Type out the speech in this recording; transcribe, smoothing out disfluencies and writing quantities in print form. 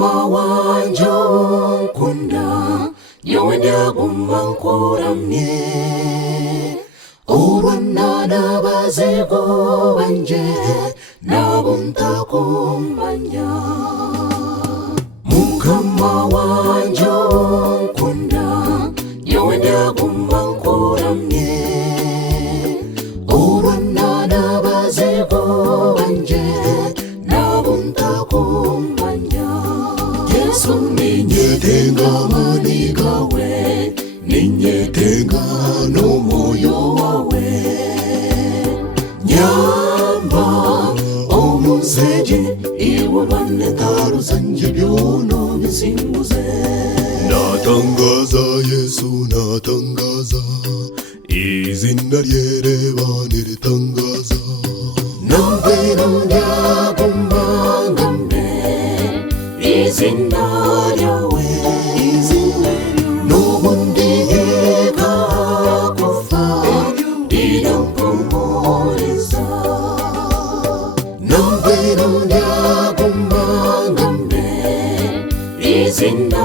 Mukama wanje nkunda nyewenda kumankuramye urwana n'abazigo banje nabo ntakumanya. Mukama wanje nkunda nyewenda kumankuramye urwana n'abazigo banje nabo ntakumanya. Yesu ninyetenga manigawe ninyetenga n'umwoyo wawe nyamba omuzeje iwe banetaro zanje byono bisimbuze. Natangaza Yesu natangaza izina ryereba niritangaza. Nambeno ndyagumangambe izina ryawe n'ubundi ikakufa irampumuriza. Nambeno ndyagumangambe izina